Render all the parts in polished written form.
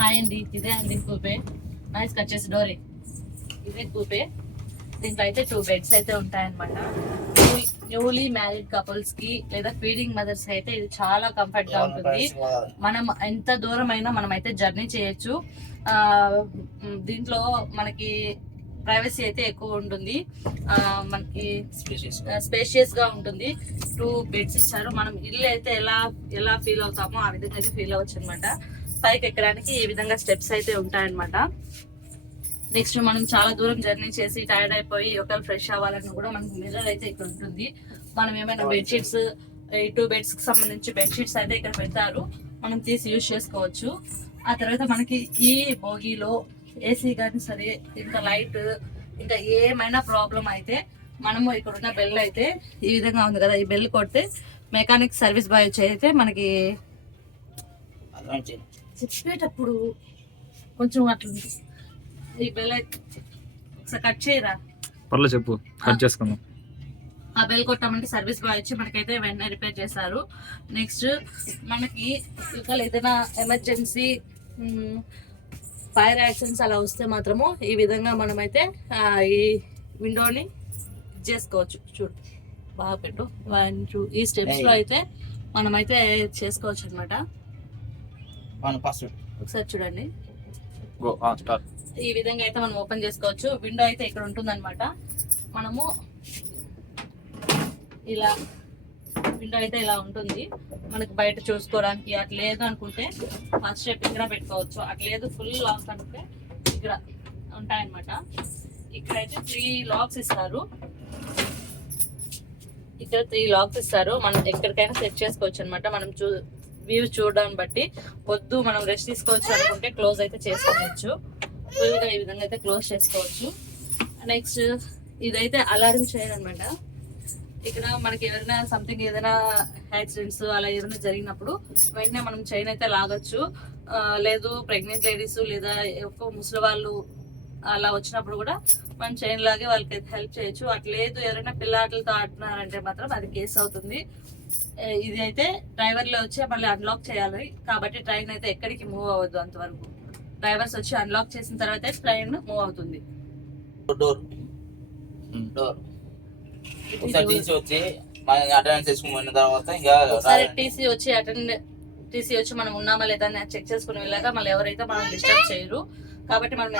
Hi అండి, ఇదే అండి కూపే. నైస్ కట్ చేసి డోరే. ఇదే కూపే. దీంట్లో అయితే 2 బెడ్స్ అయితే ఉంటాయన్నమాట. న్యూలీ మ్యారీడ్ కపుల్స్ కి లేదా ఫీడింగ్ మదర్స్ అయితే ఇది చాలా కంఫర్ట్ గా ఉంటుంది. మనం ఎంత దూరం అయినా మనం అయితే జర్నీ చేయొచ్చు. దీంట్లో మనకి ప్రైవసీ అయితే ఎక్కువ ఉంటుంది. మనకి స్పేషియస్ గా ఉంటుంది. 2 బెడ్స్ ఇచ్చారు. మనం ఇల్లు అయితే ఎలా ఫీల్ అవుతామో ఆ విధంగా అయితే ఫీల్ అవ్వచ్చు అనమాట. పైకి ఎక్కడానికి ఈ విధంగా స్టెప్స్ అయితే ఉంటాయన్నమాట. నెక్స్ట్ మనం చాలా దూరం జర్నీ చేసి టైర్డ్ అయిపోయి ఒకవేళ ఫ్రెష్ అవ్వాలని కూడా మనకి మిర్రర్ అయితే ఇక్కడ ఉంటుంది. మనం ఏమైనా బెడ్షీట్స్ 2 బెడ్స్ కి సంబంధించి బెడ్షీట్స్ అయితే ఇక్కడ పెడతారు. మనం తీసి యూజ్ చేసుకోవచ్చు. ఆ తర్వాత మనకి ఈ బోగీలో ఏసీ కానీ సరే, ఇంకా లైట్, ఇంకా ఏమైనా ప్రాబ్లం అయితే మనము ఇక్కడ ఉన్న బెల్ అయితే ఈ విధంగా ఉంది కదా, ఈ బెల్ కొడితే మెకానిక్ సర్వీస్ బాయ్ వచ్చి అయితే మనకి చెప్పేటప్పుడు కొంచెం అట్లా ఈ బెల్ అయితే ఒకసారి కట్ చేయరా, పర్లేదు చెప్పు, కట్ చేసుకుందాం. ఆ బెల్ కొట్టామంటే సర్వీస్ బాయ్ వచ్చి మనకైతే వెంటనే రిపేర్ చేస్తారు. నెక్స్ట్ మనకి ఇంకా ఏదైనా ఎమర్జెన్సీ ఫైర్ యాక్సిడెంట్స్ అలా వస్తే మాత్రము ఈ విధంగా మనమైతే ఈ విండోని చేసుకోవచ్చు. చూడు బాగా పెట్టు, 1 2 ఈ స్టెప్స్ లో అయితే మనమైతే చేసుకోవచ్చు అనమాట. ఒకసారి చూడండి, ఈ విధంగా అయితే మనం ఓపెన్ చేసుకోవచ్చు. విండో అయితే ఇక్కడ ఉంటుంది అనమాట. మనము ఇలా విండో అయితే ఇలా ఉంటుంది. మనకి బయట చూసుకోవడానికి అట్లా లేదు అనుకుంటే ఫస్ట్ స్టెప్ ఇక్కడ పెట్టుకోవచ్చు. అట్లా లేదు ఫుల్ లాక్స్ అనుకుంటే ఇక్కడ ఉంటాయన్నమాట. ఇక్కడైతే 3 లాక్స్ ఇస్తారు. ఇక్కడ 3 లాక్స్ ఇస్తారు. మనం ఎక్కడికైనా సెట్ చేసుకోవచ్చు అనమాట. మనం వ్యూ చూడడాన్ని బట్టి వద్దు మనం రెస్ట్ తీసుకోవచ్చు అనుకుంటే క్లోజ్ అయితే చేసుకోవచ్చు. ఫుల్గా ఈ విధంగా అయితే క్లోజ్ చేసుకోవచ్చు. నెక్స్ట్ ఇదైతే అలారం చైన్ అనమాట. ఇక్కడ మనకి ఏదైనా సంథింగ్ ఏదైనా యాక్సిడెంట్స్ అలా ఏదైనా జరిగినప్పుడు వెంటనే మనం చైన్ అయితే లాగొచ్చు. లేదు ప్రెగ్నెంట్ లేడీస్ లేదా ఎక్కువ ముసలి వాళ్ళు అలా వచ్చినప్పుడు కూడా మనం చైన్ లాగే వాళ్ళకి అయితే హెల్ప్ చేయొచ్చు. అట్లేదు ఎవరైనా పిల్లాటలతో ఆడుతున్నారంటే మాత్రం అది కేసు అవుతుంది. ఇది అయితే డ్రైవర్లో వచ్చి మళ్ళీ అన్లాక్ చేయాలి. కాబట్టి ట్రైన్ అయితే ఎక్కడికి మూవ్ అవ్వద్దు. అంతవరకు డ్రైవర్స్ వచ్చి అన్లాక్ చేసిన తర్వాత ట్రైన్ మూవ్ అవుతుంది. టీసీ వచ్చి మనం ఉన్నామా లేదా చెక్ చేసుకుని వెళ్ళాక మళ్ళీ ఎవరైతే మనం డిస్టర్బ్ చేయరు. కాబట్టి మనం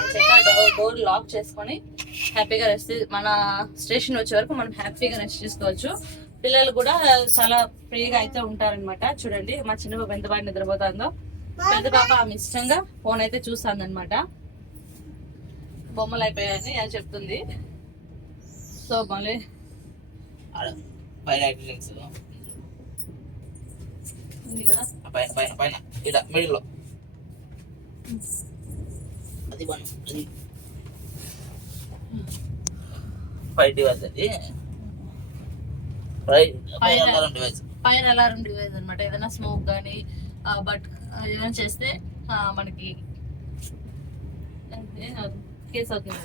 డోర్ లాక్ చేసుకొని హ్యాపీగా రెస్ట్, మన స్టేషన్ వచ్చే వరకు మనం హ్యాపీగా రెస్ట్ చేసుకోవచ్చు. పిల్లలు కూడా చాలా ఫ్రీగా అయితే ఉంటారనమాట. చూడండి మా చిన్న పాప ఎంత బాగా నిద్రపోతుందో. పెద్ద పాప ఆమె ఇష్టంగా ఫోన్ అయితే చూస్తుంది అనమాట. బొమ్మలు అయిపోయాయని అని చెప్తుంది. సో మళ్ళీ ఫైర్ అలారం డివైస్ అనమాట. ఏదైనా స్మోక్ కానీ బట్ ఏదైనా చేస్తే మనకి కేసు అవుతుంది.